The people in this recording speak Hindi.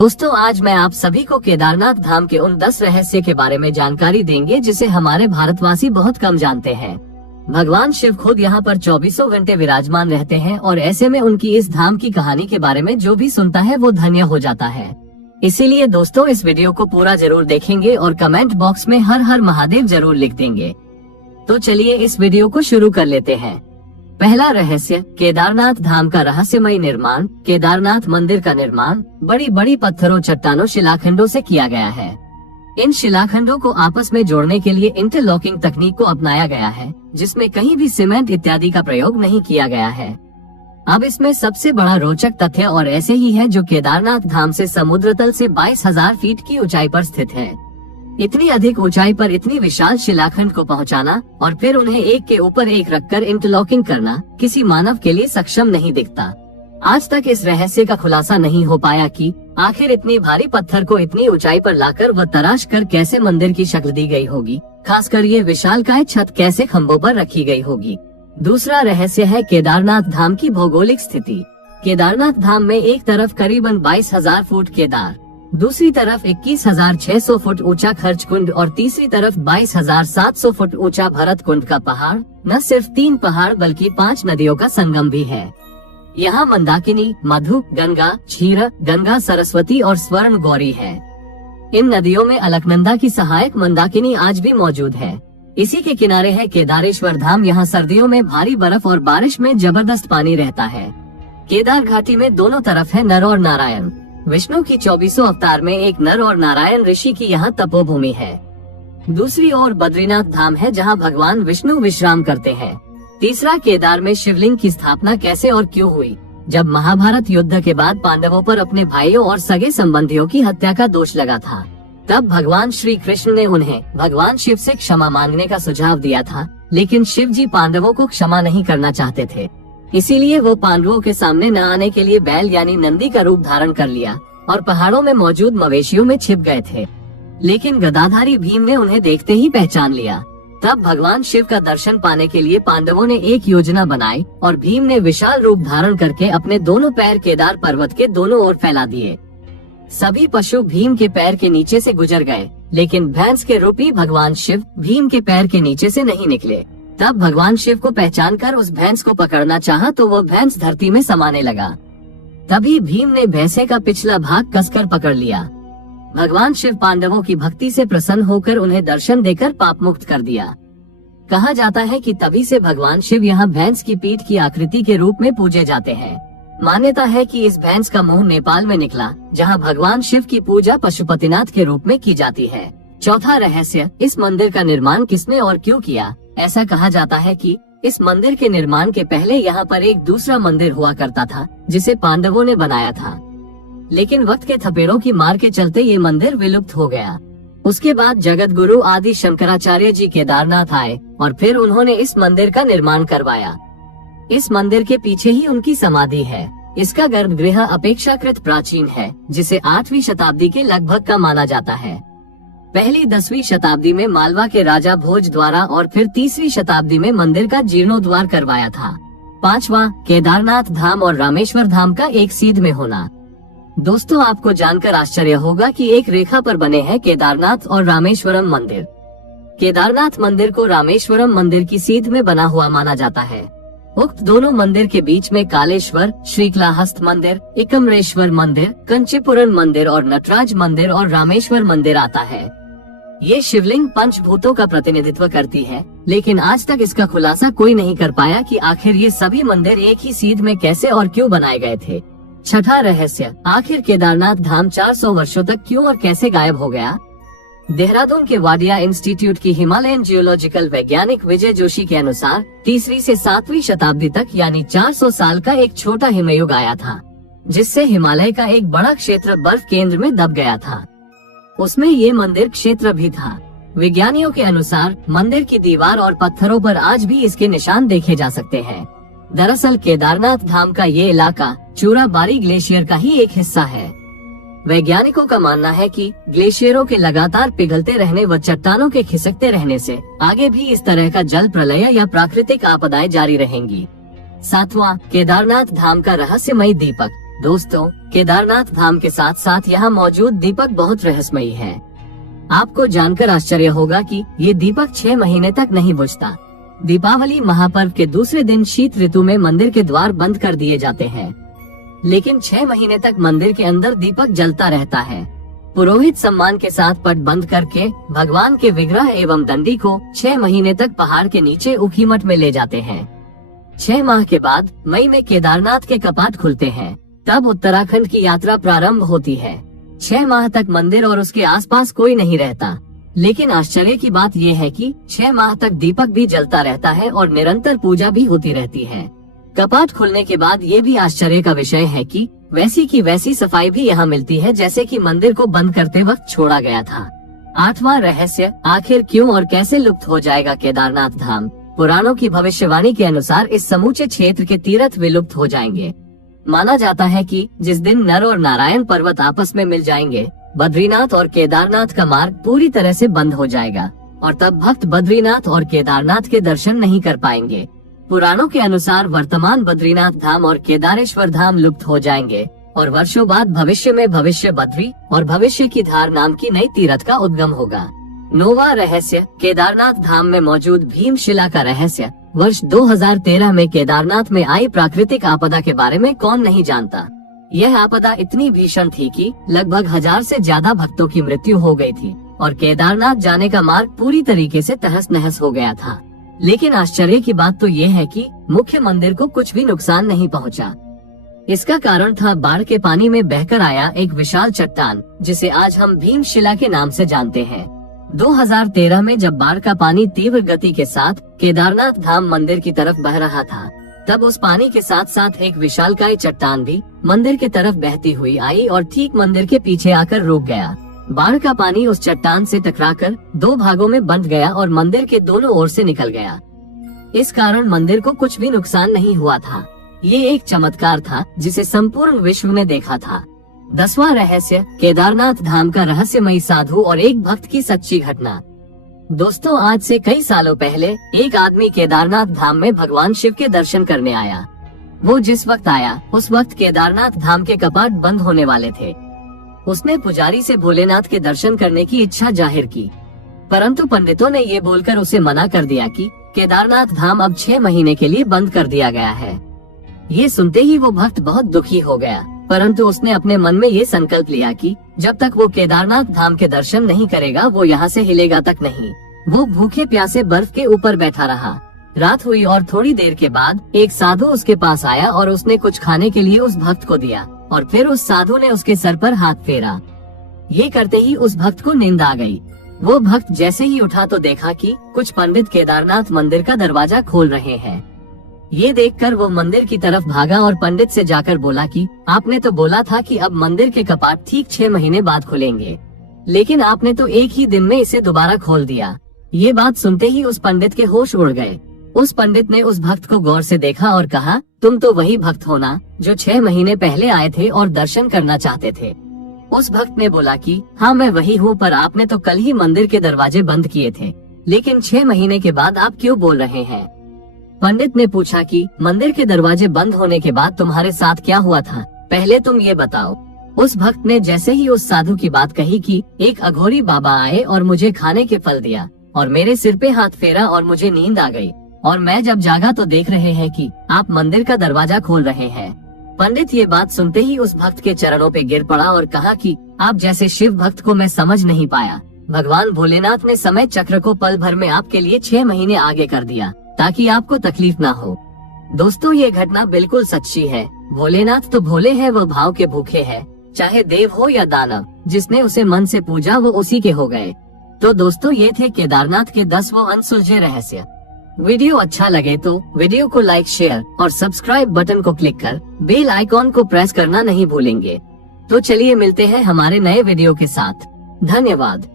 दोस्तों, आज मैं आप सभी को केदारनाथ धाम के उन 10 रहस्य के बारे में जानकारी देंगे जिसे हमारे भारतवासी बहुत कम जानते हैं। भगवान शिव खुद यहाँ पर 24 घंटे विराजमान रहते हैं और ऐसे में उनकी इस धाम की कहानी के बारे में जो भी सुनता है वो धन्य हो जाता है। इसीलिए दोस्तों, इस वीडियो को पूरा जरूर देखेंगे और कमेंट बॉक्स में हर हर महादेव जरूर लिख देंगे। तो चलिए इस वीडियो को शुरू कर लेते हैं। पहला रहस्य, केदारनाथ धाम का रहस्यमय निर्माण। केदारनाथ मंदिर का निर्माण बड़ी बड़ी पत्थरों, चट्टानों, शिलाखंडों से किया गया है। इन शिलाखंडों को आपस में जोड़ने के लिए इंटरलॉकिंग तकनीक को अपनाया गया है, जिसमें कहीं भी सीमेंट इत्यादि का प्रयोग नहीं किया गया है। अब इसमें सबसे बड़ा रोचक तथ्य और ऐसे ही है जो केदारनाथ धाम से समुद्र तल से 22,000 फीट की ऊंचाई पर स्थित है। इतनी अधिक ऊंचाई पर इतनी विशाल शिलाखंड को पहुंचाना और फिर उन्हें एक के ऊपर एक रखकर इंटरलॉकिंग करना किसी मानव के लिए सक्षम नहीं दिखता। आज तक इस रहस्य का खुलासा नहीं हो पाया कि आखिर इतनी भारी पत्थर को इतनी ऊंचाई पर लाकर व तराश कर कैसे मंदिर की शक्ल दी गई होगी, खासकर ये विशालकाय छत कैसे खम्भों पर रखी गई होगी। दूसरा रहस्य है केदारनाथ धाम की भौगोलिक स्थिति। केदारनाथ धाम में एक तरफ करीबन 22,000 फुट केदार, दूसरी तरफ 21,600 फुट ऊंचा खर्च कुंड और तीसरी तरफ 22,700 फुट ऊंचा भरत कुंड का पहाड़ न सिर्फ 3 पहाड़ बल्कि 5 नदियों का संगम भी है। यहाँ मंदाकिनी, मधु, गंगा, क्षीर गंगा, सरस्वती और स्वर्ण गौरी है। इन नदियों में अलकनंदा की सहायक मंदाकिनी आज भी मौजूद है। इसी के किनारे है केदारेश्वर धाम। यहाँ सर्दियों में भारी बर्फ और बारिश में जबरदस्त पानी रहता है। केदार घाटी में दोनों तरफ है नर और नारायण। विष्णु की 24 अवतार में एक नर और नारायण ऋषि की यहाँ तपोभूमि है। दूसरी ओर बद्रीनाथ धाम है, जहाँ भगवान विष्णु विश्राम करते हैं। तीसरा, केदार में शिवलिंग की स्थापना कैसे और क्यों हुई। जब महाभारत युद्ध के बाद पांडवों पर अपने भाइयों और सगे संबंधियों की हत्या का दोष लगा था, तब भगवान श्री कृष्ण ने उन्हें भगवान शिव से क्षमा मांगने का सुझाव दिया था, लेकिन शिव जी पांडवों को क्षमा नहीं करना चाहते थे। इसीलिए वो पांडवों के सामने न आने के लिए बैल यानी नंदी का रूप धारण कर लिया और पहाड़ों में मौजूद मवेशियों में छिप गए थे। लेकिन गदाधारी भीम ने उन्हें देखते ही पहचान लिया। तब भगवान शिव का दर्शन पाने के लिए पांडवों ने एक योजना बनाई और भीम ने विशाल रूप धारण करके अपने दोनों पैर केदार पर्वत के दोनों ओर फैला दिए। सभी पशु भीम के पैर के नीचे से गुजर गए, लेकिन भैंस के रूपी भगवान शिव भीम के पैर के नीचे से नहीं निकले। तब भगवान शिव को पहचानकर उस भैंस को पकड़ना चाहा तो वो भैंस धरती में समाने लगा। तभी भीम ने भैंसे का पिछला भाग कसकर पकड़ लिया। भगवान शिव पांडवों की भक्ति से प्रसन्न होकर उन्हें दर्शन देकर पाप मुक्त कर दिया। कहा जाता है कि तभी से भगवान शिव यहाँ भैंस की पीठ की आकृति के रूप में पूजे जाते हैं। मान्यता है कि इस भैंस का मुंह नेपाल में निकला, जहाँ भगवान शिव की पूजा पशुपतिनाथ के रूप में की जाती है। चौथा रहस्य, इस मंदिर का निर्माण किसने और क्यों किया। ऐसा कहा जाता है कि इस मंदिर के निर्माण के पहले यहाँ पर एक दूसरा मंदिर हुआ करता था, जिसे पांडवों ने बनाया था। लेकिन वक्त के थपेड़ों की मार के चलते ये मंदिर विलुप्त हो गया। उसके बाद जगत गुरु आदि शंकराचार्य जी केदारनाथ आए और फिर उन्होंने इस मंदिर का निर्माण करवाया। इस मंदिर के पीछे ही उनकी समाधि है। इसका गर्भगृह अपेक्षाकृत प्राचीन है, जिसे 8वीं शताब्दी के लगभग का माना जाता है। पहली 10वीं शताब्दी में मालवा के राजा भोज द्वारा और फिर 3वीं शताब्दी में मंदिर का जीर्णोद्धार करवाया था। 5वां, केदारनाथ धाम और रामेश्वर धाम का एक सीध में होना। दोस्तों, आपको जानकर आश्चर्य होगा कि एक रेखा पर बने हैं केदारनाथ और रामेश्वरम मंदिर। केदारनाथ मंदिर को रामेश्वरम मंदिर की सीध में बना हुआ माना जाता है। उक्त दोनों मंदिर के बीच में कालेश्वर, श्रीकलाहस्त मंदिर, एकम्रेश्वर मंदिर, कंचीपुरम मंदिर और नटराज मंदिर और रामेश्वर मंदिर आता है। ये शिवलिंग पंचभूतों का प्रतिनिधित्व करती है, लेकिन आज तक इसका खुलासा कोई नहीं कर पाया कि आखिर ये सभी मंदिर एक ही सीध में कैसे और क्यों बनाए गए थे। छठा रहस्य, आखिर केदारनाथ धाम 400 वर्षों तक क्यों और कैसे गायब हो गया। देहरादून के वाडिया इंस्टीट्यूट की हिमालयन जियोलॉजिकल वैज्ञानिक विजय जोशी के अनुसार 3वीं से 7वीं शताब्दी तक यानी 400 साल का एक छोटा हिमयुग आया था, जिससे हिमालय का एक बड़ा क्षेत्र बर्फ केंद्र में दब गया था। उसमें ये मंदिर क्षेत्र भी था। विज्ञानियों के अनुसार मंदिर की दीवार और पत्थरों पर आज भी इसके निशान देखे जा सकते हैं। दरअसल केदारनाथ धाम का ये इलाका चूराबारी ग्लेशियर का ही एक हिस्सा है। वैज्ञानिकों का मानना है कि ग्लेशियरों के लगातार पिघलते रहने व चट्टानों के खिसकते रहने से आगे भी इस तरह का जल प्रलय या प्राकृतिक आपदाएं जारी रहेंगी। 7वां, केदारनाथ धाम का रहस्यमय दीपक। दोस्तों, केदारनाथ धाम के साथ साथ यहाँ मौजूद दीपक बहुत रहस्यमयी है। आपको जानकर आश्चर्य होगा कि ये दीपक 6 महीने तक नहीं बुझता। दीपावली महापर्व के दूसरे दिन शीत ऋतु में मंदिर के द्वार बंद कर दिए जाते हैं, लेकिन 6 महीने तक मंदिर के अंदर दीपक जलता रहता है। पुरोहित सम्मान के साथ पट बंद करके भगवान के विग्रह एवं दंडी को 6 महीने तक पहाड़ के नीचे ऊखीमठ में ले जाते हैं। 6 माह के बाद मई में केदारनाथ के कपाट खुलते हैं, तब उत्तराखंड की यात्रा प्रारंभ होती है। 6 माह तक मंदिर और उसके आसपास कोई नहीं रहता, लेकिन आश्चर्य की बात यह है कि 6 माह तक दीपक भी जलता रहता है और निरंतर पूजा भी होती रहती है। कपाट खुलने के बाद ये भी आश्चर्य का विषय है कि वैसी की वैसी सफाई भी यहाँ मिलती है जैसे कि मंदिर को बंद करते वक्त छोड़ा गया था। 8वां रहस्य, आखिर क्यों और कैसे लुप्त हो जाएगा केदारनाथ धाम। पुराणों की भविष्यवाणी के अनुसार इस समूचे क्षेत्र के तीर्थ विलुप्त हो जाएंगे। माना जाता है कि जिस दिन नर और नारायण पर्वत आपस में मिल जाएंगे, बद्रीनाथ और केदारनाथ का मार्ग पूरी तरह से बंद हो जाएगा और तब भक्त बद्रीनाथ और केदारनाथ के दर्शन नहीं कर पाएंगे। पुराणों के अनुसार वर्तमान बद्रीनाथ धाम और केदारेश्वर धाम लुप्त हो जाएंगे और वर्षों बाद भविष्य में भविष्य बद्री और भविष्य की धार नाम की नई तीर्थ का उद्गम होगा। 9वां रहस्य, केदारनाथ धाम में मौजूद भीमशिला का रहस्य। वर्ष 2013 में केदारनाथ में आई प्राकृतिक आपदा के बारे में कौन नहीं जानता। यह आपदा इतनी भीषण थी कि लगभग 1000 से ज्यादा भक्तों की मृत्यु हो गई थी और केदारनाथ जाने का मार्ग पूरी तरीके से तहस नहस हो गया था। लेकिन आश्चर्य की बात तो ये है कि मुख्य मंदिर को कुछ भी नुकसान नहीं पहुंचा। इसका कारण था बाढ़ के पानी में बहकर आया एक विशाल चट्टान, जिसे आज हम भीमशिला के नाम से जानते हैं। 2013 में जब बाढ़ का पानी तीव्र गति के साथ केदारनाथ धाम मंदिर की तरफ बह रहा था, तब उस पानी के साथ साथ एक विशालकाय चट्टान भी मंदिर की तरफ बहती हुई आई और ठीक मंदिर के पीछे आकर रुक गया। बाढ़ का पानी उस चट्टान से टकराकर 2 भागों में बंट गया और मंदिर के दोनों ओर से निकल गया। इस कारण मंदिर को कुछ भी नुकसान नहीं हुआ था। ये एक चमत्कार था जिसे संपूर्ण विश्व ने देखा था। 10वां रहस्य, केदारनाथ धाम का रहस्यमयी साधु और एक भक्त की सच्ची घटना। दोस्तों, आज से कई सालों पहले एक आदमी केदारनाथ धाम में भगवान शिव के दर्शन करने आया। वो जिस वक्त आया उस वक्त केदारनाथ धाम के कपाट बंद होने वाले थे। उसने पुजारी से भोलेनाथ के दर्शन करने की इच्छा जाहिर की, परंतु पंडितों ने ये बोलकर उसे मना कर दिया कि केदारनाथ धाम अब 6 महीने के लिए बंद कर दिया गया है। ये सुनते ही वो भक्त बहुत दुखी हो गया, परंतु उसने अपने मन में ये संकल्प लिया कि जब तक वो केदारनाथ धाम के दर्शन नहीं करेगा वो यहाँ से हिलेगा तक नहीं। वो भूखे प्यासे बर्फ के ऊपर बैठा रहा। रात हुई और थोड़ी देर के बाद एक साधु उसके पास आया और उसने कुछ खाने के लिए उस भक्त को दिया और फिर उस साधु ने उसके सर पर हाथ फेरा। ये करते ही उस भक्त को नींद आ गई। वो भक्त जैसे ही उठा तो देखा कि कुछ पंडित केदारनाथ मंदिर का दरवाजा खोल रहे हैं। ये देखकर वो मंदिर की तरफ भागा और पंडित से जाकर बोला कि आपने तो बोला था कि अब मंदिर के कपाट ठीक 6 महीने बाद खुलेंगे, लेकिन आपने तो एक ही दिन में इसे दोबारा खोल दिया। ये बात सुनते ही उस पंडित के होश उड़ गए। उस पंडित ने उस भक्त को गौर से देखा और कहा, तुम तो वही भक्त हो ना जो 6 महीने पहले आए थे और दर्शन करना चाहते थे। उस भक्त ने बोला कि हाँ मैं वही हूँ, पर आपने तो कल ही मंदिर के दरवाजे बंद किए थे, लेकिन 6 महीने के बाद आप क्यों बोल रहे हैं। पंडित ने पूछा कि मंदिर के दरवाजे बंद होने के बाद तुम्हारे साथ क्या हुआ था, पहले तुम ये बताओ। उस भक्त ने जैसे ही उस साधु की बात कही कि एक अघोरी बाबा आए और मुझे खाने के फल दिया और मेरे सिर पे हाथ फेरा और मुझे नींद आ गई, और मैं जब जागा तो देख रहे हैं कि आप मंदिर का दरवाजा खोल रहे हैं। पंडित ये बात सुनते ही उस भक्त के चरणों पे गिर पड़ा और कहा कि आप जैसे शिव भक्त को मैं समझ नहीं पाया। भगवान भोलेनाथ ने समय चक्र को पल भर में आपके लिए 6 महीने आगे कर दिया ताकि आपको तकलीफ ना हो। दोस्तों, ये घटना बिल्कुल सच्ची है। भोलेनाथ तो भोले हैं, वो भाव के भूखे हैं। चाहे देव हो या दानव, जिसने उसे मन से पूजा वो उसी के हो गए। तो दोस्तों, ये थे केदारनाथ के 10 वो अनसुलझे रहस्य। वीडियो अच्छा लगे तो वीडियो को लाइक, शेयर और सब्सक्राइब बटन को क्लिक कर बेल आइकॉन को प्रेस करना नहीं भूलेंगे। तो चलिए मिलते हैं हमारे नए वीडियो के साथ। धन्यवाद।